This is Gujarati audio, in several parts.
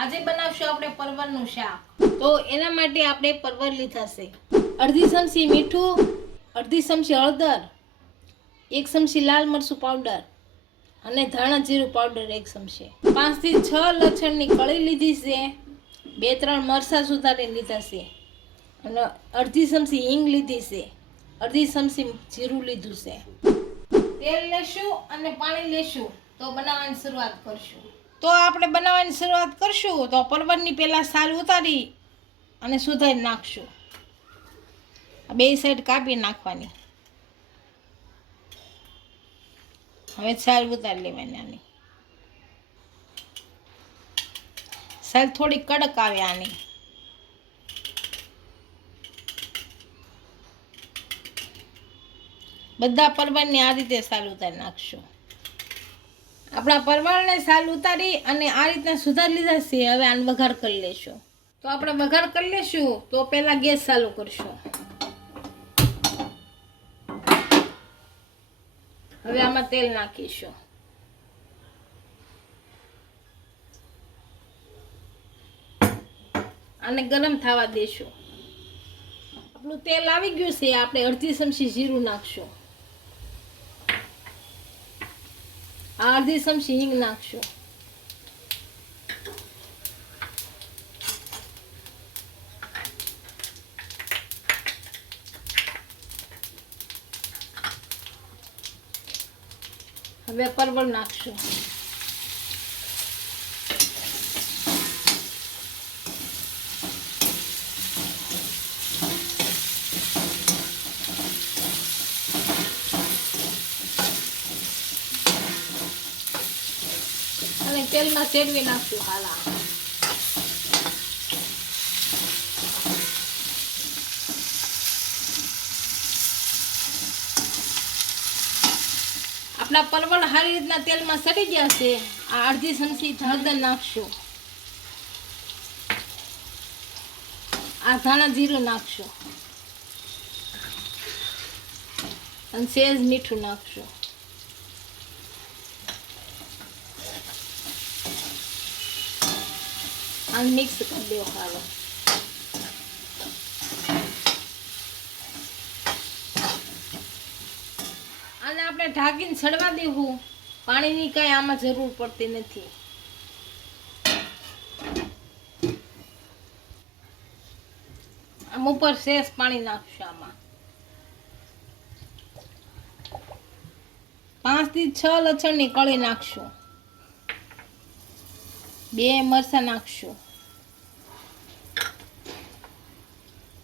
આજે બનાવશું આપણે પરવળનું શાક। તો એના માટે આપણે પરવળ લીધા છે। અડધી ચમચી મીઠું, અડધી ચમચી હળદર, 1 ચમચી લાલ મરચું પાવડર અને ધાણા જીરું પાવડર 1 ચમચી। 5 થી 6 લસણની કળી લીધી છે, 2-3 મરચાં સુધારીને લીધા છે અને અડધી ચમચી હિંગ લીધી છે, અડધી ચમચી જીરું લીધું છે। તેલ લેશું અને પાણી લેશું તો બનાવવાની શરૂઆત કરશું। તો આપણે બનાવવાની શરૂઆત કરશું તો પરવળની પહેલાં છાલ ઉતારી અને સુધારી નાખશું। બે સાઈડ કાપી નાખવાની। હવે છાલ ઉતારી લેવાની। આની છાલ થોડી કડક આવે આની। બધા પરવળને આ રીતે છાલ ઉતારી નાખશું। આપણા પરવળને છાલ ઉતારી અને આ રીતના સુધારી લીધા છે। હવે આને વઘાર કરી લેશું। તો આપણે વઘાર કરી લેશું તો પહેલા ગેસ ચાલુ કરશું। હવે આમાં તેલ નાખીશું। આને ગરમ થવા દેશું। આપણું તેલ આવી ગયું છે, આપણે અડધી ચમચી જીરું નાખશું। અડધી ચમચી હિંગ નાખશું। હવે પરવળ નાખશું। અને તેલમાં શેરવી નાખશું। હાલા આપણા પરવળ સારી રીતના તેલમાં સડી ગયા છે। આ અડધી ચમચી હળદર નાખશું। આ ધાણા જીરું નાખશું અને સહેજ મીઠું નાખશું। આને મિક્સ કરી દેવો હાલો। આને આપણે ઢાંકીને સડવા દેવું। પાણીની કાંઈ આમાં જરૂર પડતી નથી। આમ ઉપર સહેજ પાણી નાખશું। આમાં 5 થી 6 લસણની કળી નાખશું। 2 મરચાં નાખશું।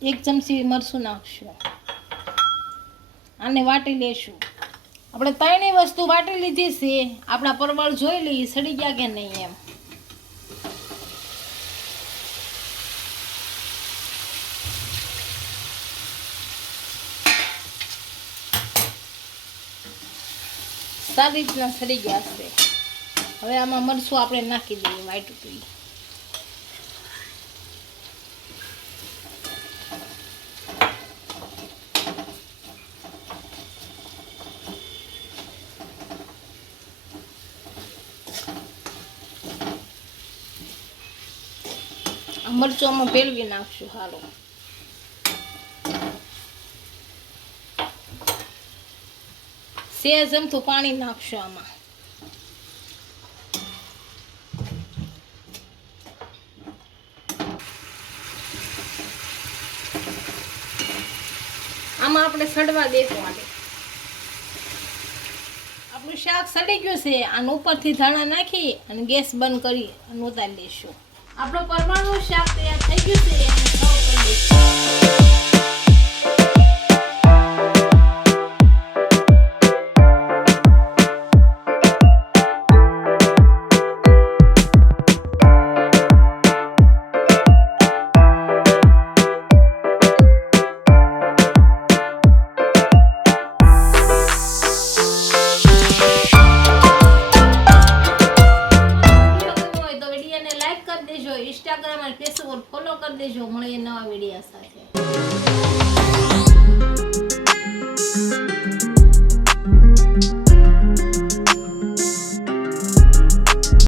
1 ચમચી મરચું નાખશું। આને વાટી લેશું। આપણે ત્રણેય વસ્તુ વાટી લીધી છે। આપણા પરવળ જોઈ લઈએ સડી ગયા કે નહીં એમ। સારી રીતના સડી ગયા છે। હવે આમાં મરચું આપણે નાખી દઈએ વાટું પી। મરચોમાં પેળવી નાખશું। હાલો સહેજ અમથું પાણી નાખશું આમાં। આમાં આપણે સડવા દેશું। આપણું શાક સડી ગયું છે। આને ઉપરથી ધાણા નાખી અને ગેસ બંધ કરી અને ઉતારી લઈશું। આપણો પરવળનું શાક તૈયાર થઈ ગયું છે। એને સર્વ કરી દઈશું। ઇન્સ્ટાગ્રામ અને ફેસબુક ફોલો કરી દેજો। મળીએ નવા વિડીયો સાથે।